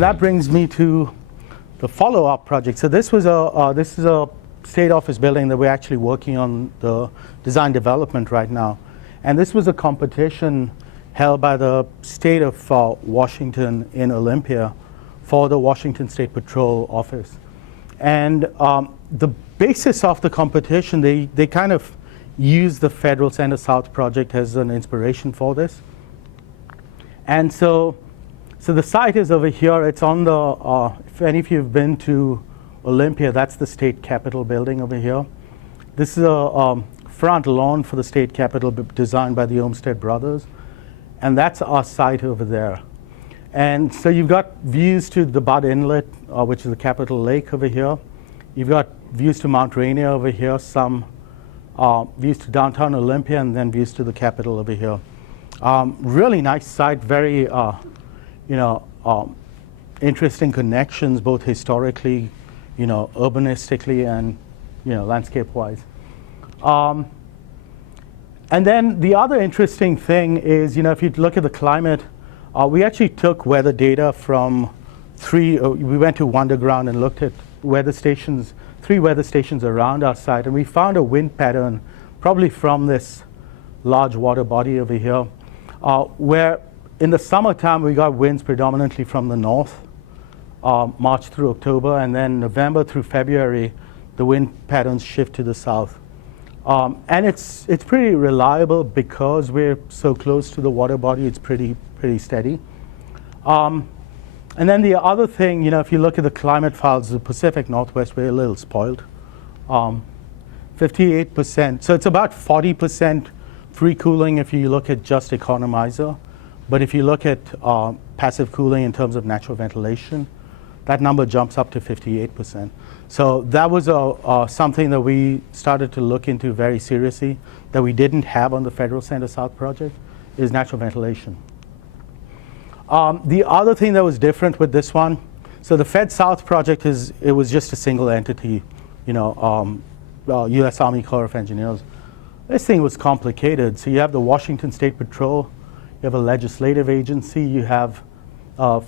And that brings me to the follow-up project. So this is a state office building that we're actually working on the design development right now. And this was a competition held by the state of Washington in Olympia for the Washington State Patrol office. And the basis of the competition, they kind of used the Federal Center South project as an inspiration for this. And so the site is over here. It's on the, if any of you have been to Olympia, that's the state capitol building over here. This is a front lawn for the state capitol designed by the Olmsted brothers. And that's our site over there. And so you've got views to the Bud Inlet, which is the Capitol Lake over here. You've got views to Mount Rainier over here, some views to downtown Olympia, and then views to the Capitol over here. Really nice site, very interesting connections, both historically, urbanistically, and landscape-wise. And then the other interesting thing is, if you look at the climate, we actually took weather data from we went to Wonderground and looked at three weather stations around our site, and we found a wind pattern, probably from this large water body over here, where in the summertime we got winds predominantly from the north, March through October, and then November through February, the wind patterns shift to the south. And it's pretty reliable because we're so close to the water body. It's pretty steady. And then the other thing, if you look at the climate files, the Pacific Northwest, we're a little spoiled. 58%. So it's about 40% free cooling if you look at just economizer. But if you look at passive cooling in terms of natural ventilation, that number jumps up to 58%. So that was something that we started to look into very seriously that we didn't have on the Federal Center South project, is natural ventilation. The other thing that was different with this one, so the Fed South project it was just a single entity, U.S. Army Corps of Engineers. This thing was complicated. So you have the Washington State Patrol, you have a legislative agency, you have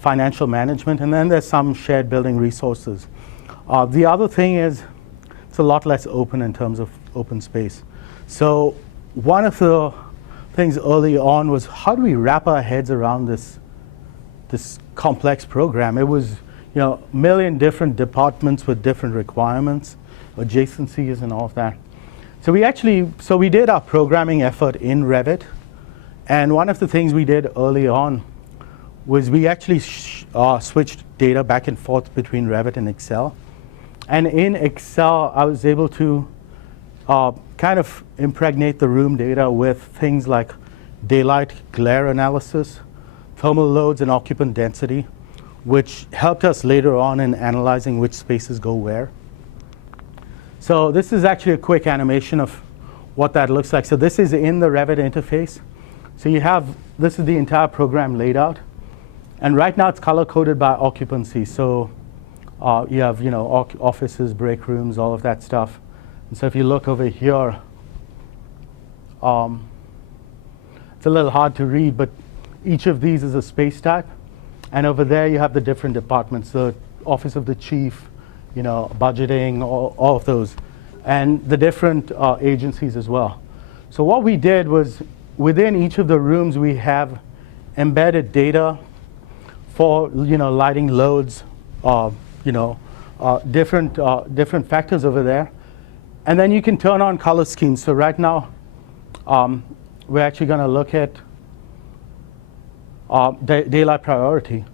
financial management, and then there's some shared building resources. The other thing is it's a lot less open in terms of open space. So one of the things early on was, how do we wrap our heads around this complex program? It was a million different departments with different requirements, adjacencies, and all of that. So we did our programming effort in Revit, and one of the things we did early on was we actually switched data back and forth between Revit and Excel. And in Excel, I was able to kind of impregnate the room data with things like daylight glare analysis, thermal loads, and occupant density, which helped us later on in analyzing which spaces go where. So this is actually a quick animation of what that looks like. So this is in the Revit interface. So this is the entire program laid out. And right now it's color-coded by occupancy. So you have offices, break rooms, all of that stuff. And so if you look over here, it's a little hard to read, but each of these is a space type. And over there you have the different departments, the Office of the Chief, budgeting, all of those, and the different agencies as well. So what we did was, within each of the rooms we have embedded data for lighting loads, different factors over there. And then you can turn on color schemes. So right now, we're actually going to look at daylight priority.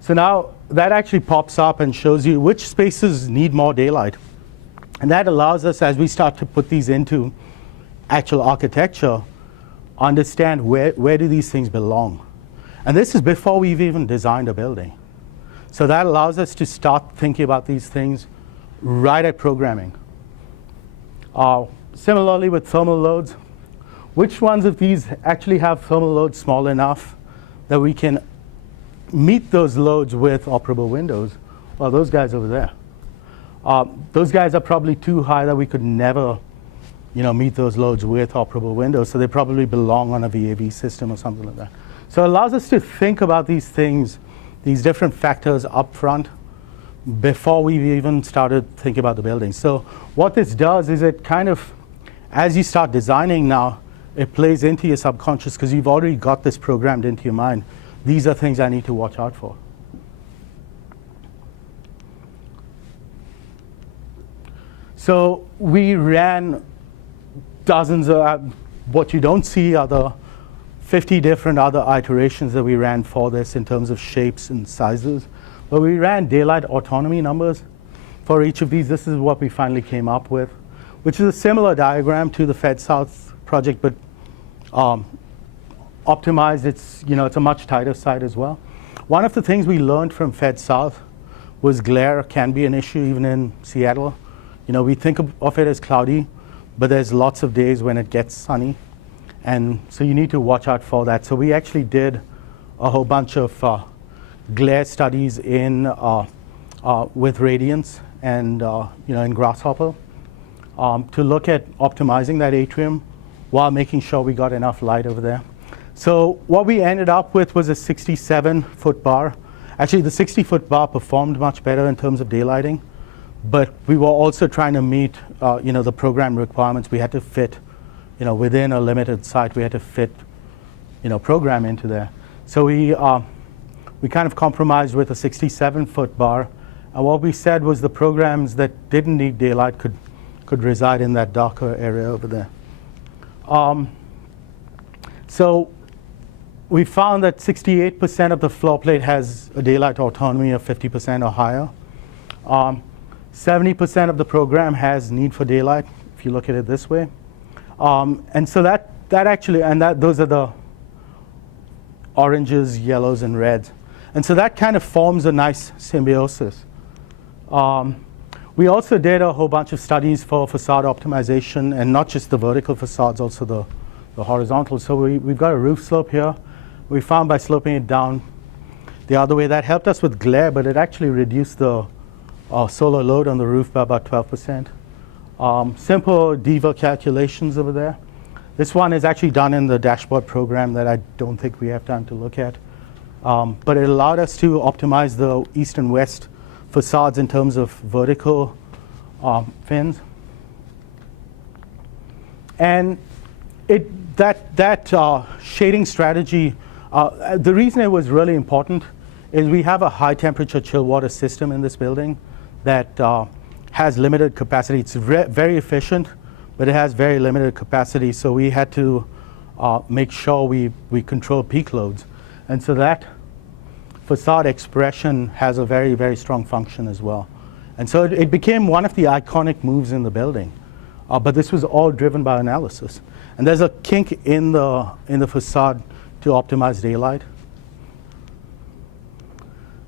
So now that actually pops up and shows you which spaces need more daylight. And that allows us, as we start to put these into actual architecture, understand where do these things belong. And this is before we've even designed a building. So that allows us to start thinking about these things right at programming. Similarly with thermal loads, which ones of these actually have thermal loads small enough that we can meet those loads with operable windows? Well, those guys over there. Those guys are probably too high that we could never meet those loads with operable windows, so they probably belong on a VAV system or something like that. So it allows us to think about these things, these different factors up front before we've even started thinking about the building. So what this does is it kind of, as you start designing now, it plays into your subconscious because you've already got this programmed into your mind. These are things I need to watch out for. So we ran dozens of, what you don't see are the 50 different other iterations that we ran for this in terms of shapes and sizes. But we ran daylight autonomy numbers for each of these. This is what we finally came up with, which is a similar diagram to the Fed South project, but optimized. It's a much tighter site as well. One of the things we learned from Fed South was glare can be an issue even in Seattle. We think of it as cloudy, but there's lots of days when it gets sunny. And so you need to watch out for that. So we actually did a whole bunch of glare studies with radiance and in Grasshopper to look at optimizing that atrium while making sure we got enough light over there. So what we ended up with was a 67-foot bar. Actually, the 60-foot bar performed much better in terms of daylighting, but we were also trying to meet the program requirements. We had to fit, within a limited site, we had to fit, program into there. So we kind of compromised with a 67-foot bar, and what we said was the programs that didn't need daylight could reside in that darker area over there. So we found that 68% of the floor plate has a daylight autonomy of 50% or higher. 70% of the program has need for daylight, if you look at it this way. And so that actually, those are the oranges, yellows, and reds. And so that kind of forms a nice symbiosis. We also did a whole bunch of studies for facade optimization, and not just the vertical facades, also the horizontal. So we've got a roof slope here. We found by sloping it down the other way, that helped us with glare, but it actually reduced the solar load on the roof by about 12%. Simple DEVA calculations over there. This one is actually done in the dashboard program that I don't think we have time to look at. But it allowed us to optimize the east and west facades in terms of vertical fins. And that shading strategy, the reason it was really important is we have a high temperature chill water system in this building that has limited capacity. It's very efficient, but it has very limited capacity. So we had to make sure we control peak loads. And so that facade expression has a very, very strong function as well. And so it became one of the iconic moves in the building. But this was all driven by analysis. And there's a kink in the facade to optimize daylight.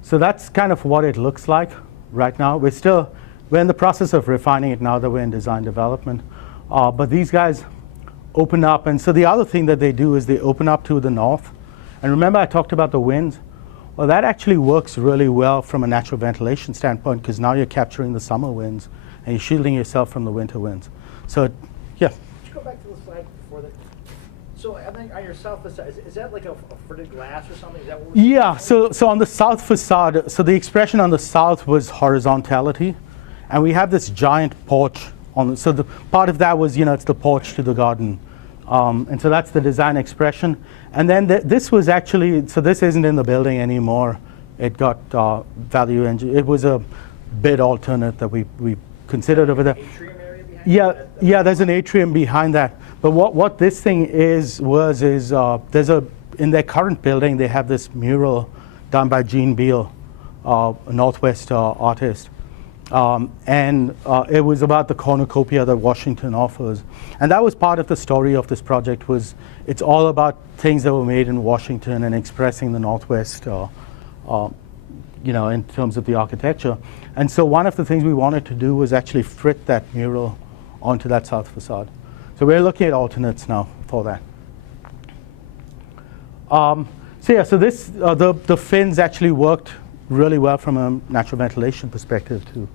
So that's kind of what it looks like right now. We're in the process of refining it now that we're in design development. But these guys open up. And so the other thing that they do is they open up to the north. And remember I talked about the winds? Well, that actually works really well from a natural ventilation standpoint because now you're capturing the summer winds and you're shielding yourself from the winter winds. So, yeah. Could you go back to the slide before that? So I think on your south facade, is that like a fritted glass or something? Is that what yeah, so on the south facade, so the expression on the south was horizontality. And we have this giant porch so the part of that was, it's the porch to the garden. And so that's the design expression. And then this was actually, so this isn't in the building anymore. It got value engine. It was a bid alternate that we considered over there. Atrium area behind that? Yeah, there's an atrium behind that. But what this thing is in their current building, they have this mural done by Gene Beale, a Northwest artist. And it was about the cornucopia that Washington offers. And that was part of the story of this project was it's all about things that were made in Washington and expressing the Northwest, in terms of the architecture. And so one of the things we wanted to do was actually frit that mural onto that south facade. So we're looking at alternates now for that. So this, the fins actually worked really well from a natural ventilation perspective too.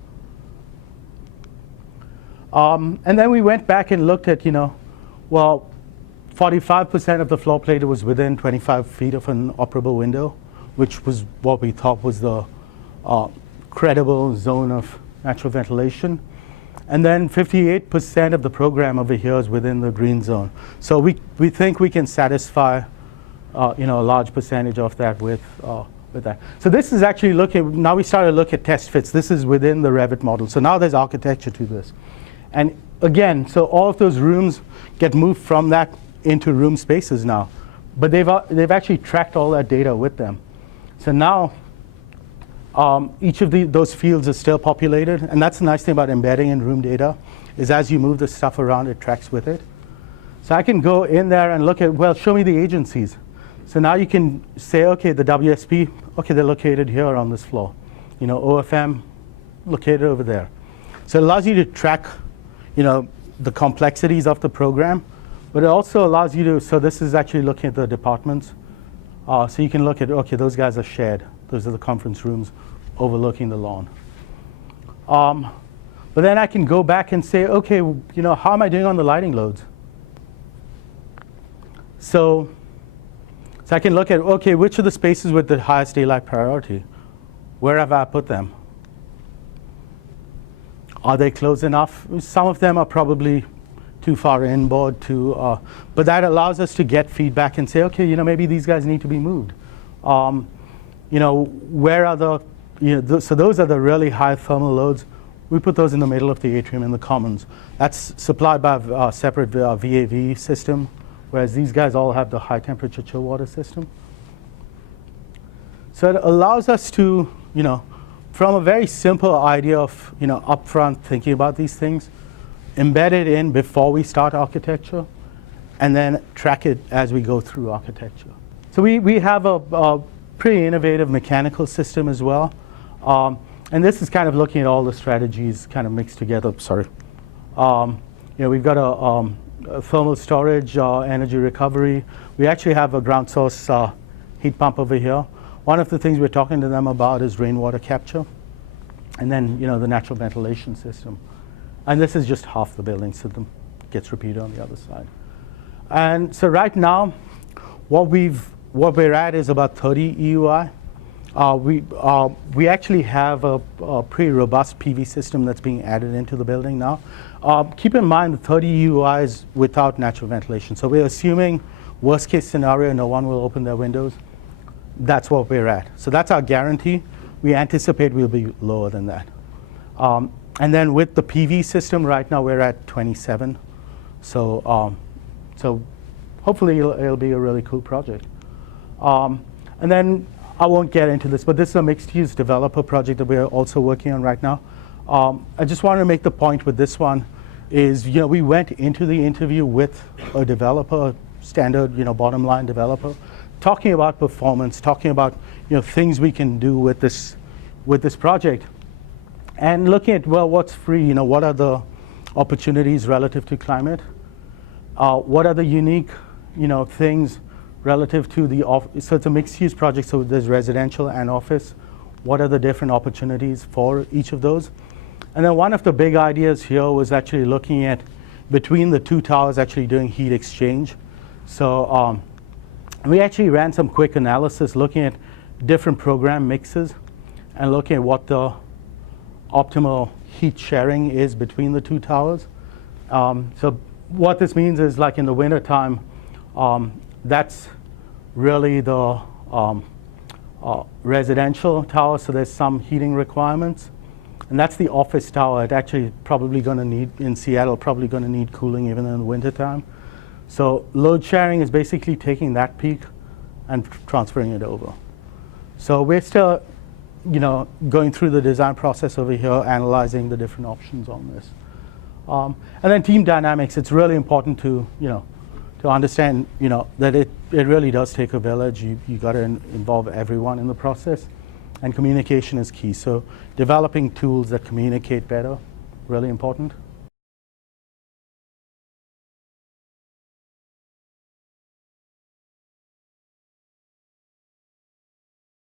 And then we went back and looked at, 45% of the floor plate was within 25 feet of an operable window. which was what we thought was the credible zone of natural ventilation. And then 58% of the program over here is within the green zone. So we think we can satisfy a large percentage of that with that. So this is actually looking, now we started to look at test fits. This is within the Revit model. So now there's architecture to this. And again, so all of those rooms get moved from that into room spaces now. But they've actually tracked all that data with them. So now each of those fields is still populated. And that's the nice thing about embedding in room data, is as you move the stuff around, it tracks with it. So I can go in there and look at, well, show me the agencies. So now you can say, okay, the WSP, okay, they're located here on this floor. OFM, located over there. So it allows you to track, the complexities of the program, but it also allows you to, so this is actually looking at the departments. So you can look at, okay, those guys are shared. Those are the conference rooms overlooking the lawn. But then I can go back and say, okay, how am I doing on the lighting loads? So I can look at, okay, which are the spaces with the highest daylight priority? Where have I put them? Are they close enough? Some of them are probably too far inboard, but that allows us to get feedback and say, okay, maybe these guys need to be moved. Where are the, so those are the really high thermal loads. We put those in the middle of the atrium in the commons. That's supplied by a separate VAV system, whereas these guys all have the high temperature chill water system. So it allows us to, from a very simple idea of, upfront thinking about these things, embed it in before we start architecture, and then track it as we go through architecture. So we have a pretty innovative mechanical system as well. And this is kind of looking at all the strategies kind of mixed together. Sorry. We've got a thermal storage, energy recovery. We actually have a ground source heat pump over here. One of the things we're talking to them about is rainwater capture. And then, the natural ventilation system. And this is just half the building, so it gets repeated on the other side. And so right now, what we're at is about 30 EUI. We actually have a pretty robust PV system that's being added into the building now. Keep in mind the 30 EUI is without natural ventilation. So we're assuming worst case scenario, no one will open their windows. That's what we're at. So that's our guarantee. We anticipate we'll be lower than that. And then with the PV system, right now we're at 27. So hopefully it'll be a really cool project. And then I won't get into this, but this is a mixed-use developer project that we're also working on right now. I just want to make the point with this one is, we went into the interview with a developer, standard, bottom line developer, talking about performance, talking about, things we can do with this project, and looking at, well, what's free, what are the opportunities relative to climate? What are the unique, things relative to the office? So it's a mixed-use project, so there's residential and office. What are the different opportunities for each of those? And then one of the big ideas here was actually looking at between the two towers actually doing heat exchange. So we actually ran some quick analysis looking at different program mixes and looking at what the optimal heat sharing is between the two towers. So what this means is, like in the wintertime, that's really the residential tower, so there's some heating requirements. And that's the office tower. It actually probably going to need, in Seattle, probably going to need cooling even in the wintertime. So load sharing is basically taking that peak and transferring it over. So we're still, going through the design process over here, analyzing the different options on this. And then team dynamics, it's really important to, to understand, that it really does take a village. You got to involve everyone in the process, and communication is key. So developing tools that communicate better, really important.